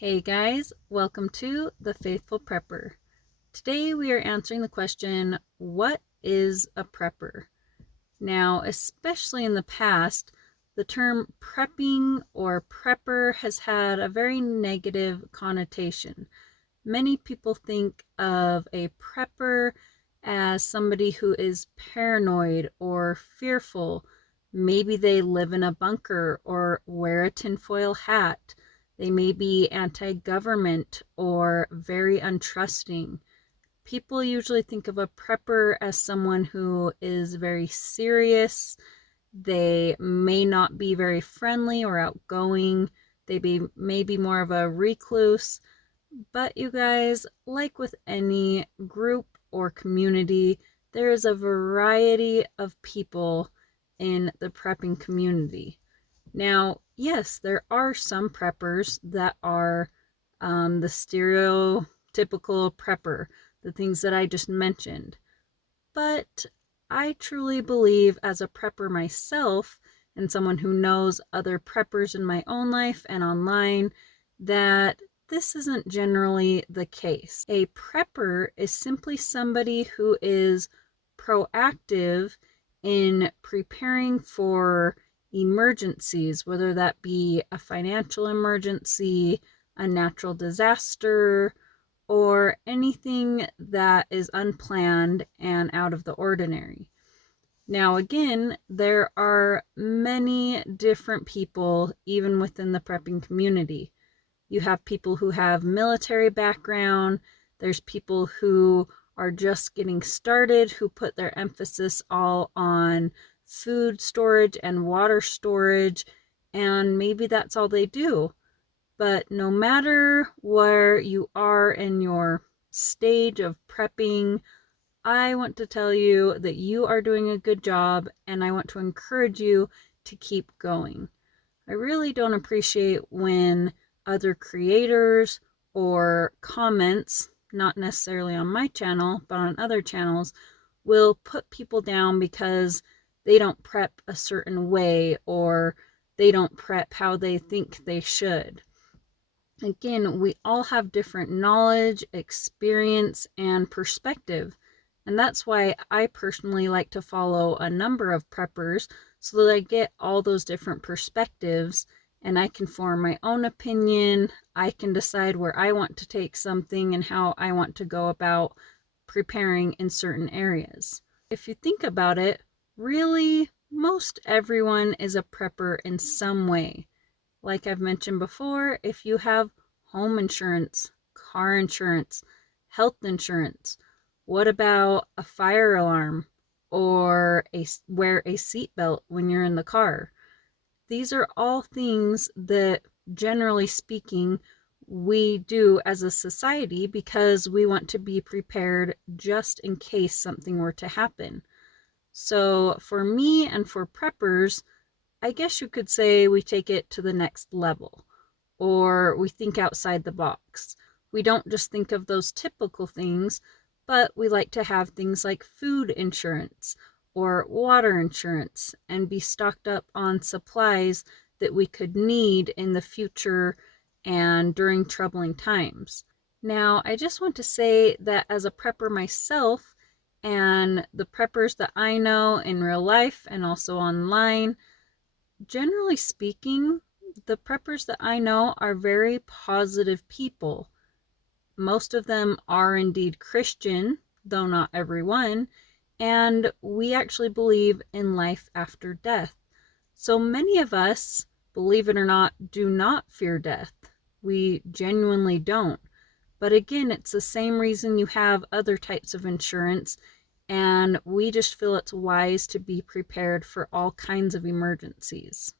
Hey guys, welcome to The Faithful Prepper. Today we are answering the question, what is a prepper? Now, especially in the past, the term prepping or prepper has had a very negative connotation. Many people think of a prepper as somebody who is paranoid or fearful. Maybe they live in a bunker or wear a tinfoil hat. They may be anti-government or very untrusting. People usually think of a prepper as someone who is very serious. They may not be very friendly or outgoing. May be more of a recluse. But you guys, like with any group or community, there is a variety of people in the prepping community. Now, yes, there are some preppers that are the stereotypical prepper, the things that I just mentioned. But I truly believe, as a prepper myself, and someone who knows other preppers in my own life and online, that this isn't generally the case. A prepper is simply somebody who is proactive in preparing for emergencies, whether that be a financial emergency, a natural disaster, or anything that is unplanned and out of the ordinary. Now, again, there are many different people, even within the prepping community. You have people who have military background, there's people who are just getting started, who put their emphasis all on food storage and water storage, and maybe that's all they do. But no matter where you are in your stage of prepping, I want to tell you that you are doing a good job, and I want to encourage you to keep going. I really don't appreciate when other creators or comments, not necessarily on my channel, but on other channels, will put people down because they don't prep a certain way or they don't prep how they think they should. Again, we all have different knowledge, experience, and perspective. And that's why I personally like to follow a number of preppers so that I get all those different perspectives and I can form my own opinion. I can decide where I want to take something and how I want to go about preparing in certain areas. If you think about it, really, most everyone is a prepper in some way. Like I've mentioned before, if you have home insurance, car insurance, health insurance, what about a fire alarm or wear a seatbelt when you're in the car? These are all things that, generally speaking, we do as a society because we want to be prepared just in case something were to happen. So for me and for preppers, I guess you could say we take it to the next level, or we think outside the box. We don't just think of those typical things, but we like to have things like food insurance or water insurance and be stocked up on supplies that we could need in the future and during troubling times. Now, I just want to say that as a prepper myself, and the preppers that I know in real life and also online, generally speaking, the preppers that I know are very positive people. Most of them are indeed Christian, though not everyone, and we actually believe in life after death. So many of us, believe it or not, do not fear death. We genuinely don't. But again, it's the same reason you have other types of insurance, and we just feel it's wise to be prepared for all kinds of emergencies.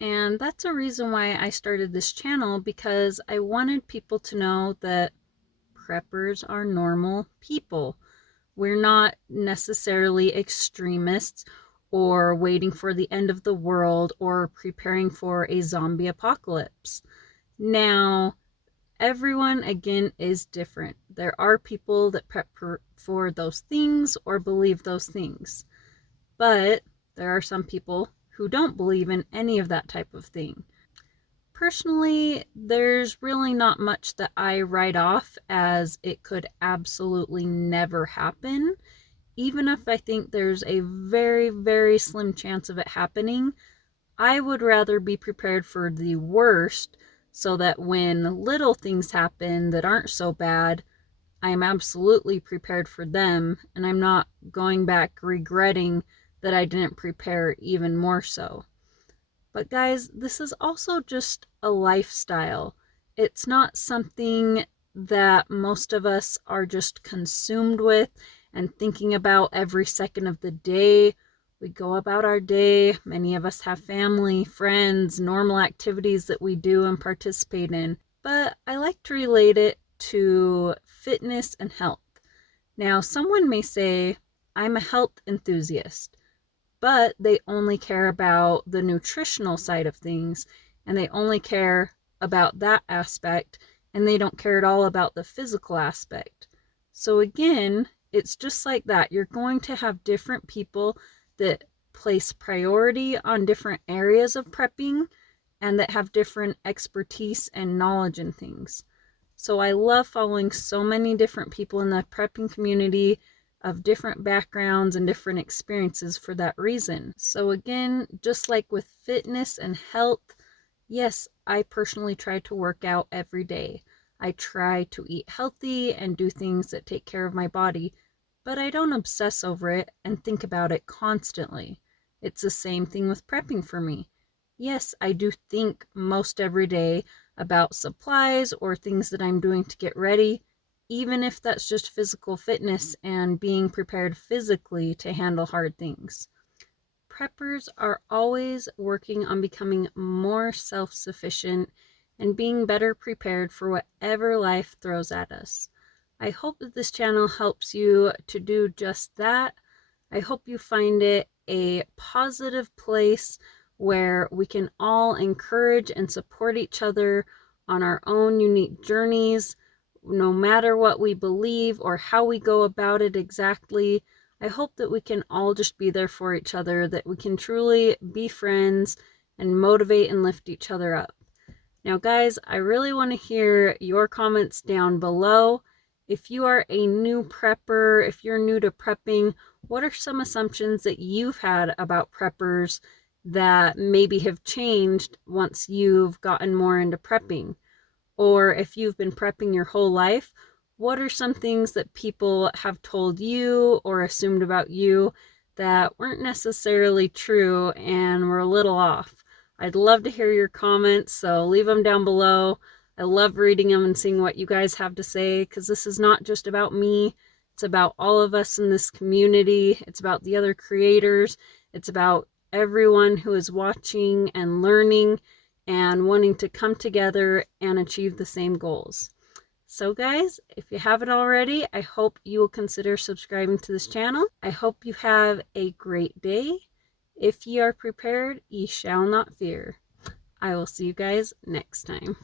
And that's a reason why I started this channel, because I wanted people to know that preppers are normal people. We're not necessarily extremists or waiting for the end of the world or preparing for a zombie apocalypse. Now, everyone, again, is different. There are people that prep for those things or believe those things. But there are some people who don't believe in any of that type of thing. Personally, there's really not much that I write off as it could absolutely never happen. Even if I think there's a very, very slim chance of it happening, I would rather be prepared for the worst so that when little things happen that aren't so bad, I'm absolutely prepared for them and I'm not going back regretting that I didn't prepare even more so. But guys, this is also just a lifestyle. It's not something that most of us are just consumed with and thinking about every second of the day. We go about our day. Many of us have family, friends, normal activities that we do and participate in. But I like to relate it to fitness and health. Now, someone may say, I'm a health enthusiast, but they only care about the nutritional side of things and they only care about that aspect and they don't care at all about the physical aspect. So again, it's just like that. You're going to have different people that place priority on different areas of prepping and that have different expertise and knowledge in things. So I love following so many different people in the prepping community of different backgrounds and different experiences for that reason. So again, just like with fitness and health, yes, I personally try to work out every day. I try to eat healthy and do things that take care of my body, but I don't obsess over it and think about it constantly. It's the same thing with prepping for me. Yes, I do think most every day about supplies or things that I'm doing to get ready, even if that's just physical fitness and being prepared physically to handle hard things. Preppers are always working on becoming more self-sufficient and being better prepared for whatever life throws at us. I hope that this channel helps you to do just that. I hope you find it a positive place where we can all encourage and support each other on our own unique journeys, no matter what we believe or how we go about it exactly. I hope that we can all just be there for each other, that we can truly be friends and motivate and lift each other up. Now, guys, I really want to hear your comments down below. If you are a new prepper, if you're new to prepping, what are some assumptions that you've had about preppers that maybe have changed once you've gotten more into prepping? Or if you've been prepping your whole life, what are some things that people have told you or assumed about you that weren't necessarily true and were a little off? I'd love to hear your comments, so leave them down below. I love reading them and seeing what you guys have to say, because this is not just about me. It's about all of us in this community. It's about the other creators. It's about everyone who is watching and learning and wanting to come together and achieve the same goals. So guys, if you haven't already, I hope you will consider subscribing to this channel. I hope you have a great day. If ye are prepared, ye shall not fear. I will see you guys next time.